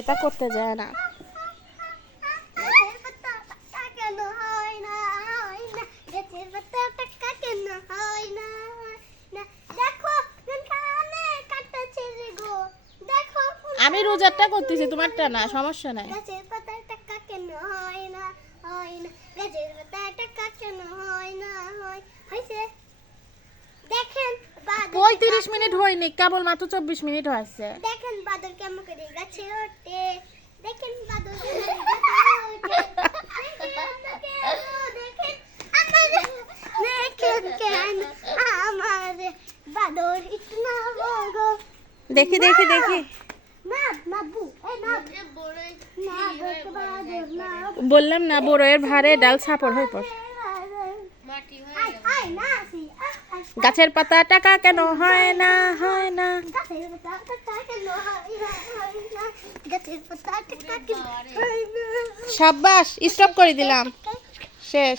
এটা করতে যায় না। আমি রোজারটা করতেছি, তোমারটা না, সমস্যা নাই। 35 মিনিট হয়নি, কেবল মাত্র 24 মিনিট হয়েছে। দেখেন বাদর কেমন করে গাছে ওঠে, দেখেন বাদর দেখি দেখি দেখি, বললাম না বড়ের ভারে ডাল ছাপড় হয়ে পড়। গাছের পাতা টাকা কেন হয় না, হয় না। সাব্বাস, স্টপ করে দিলাম, শেষ।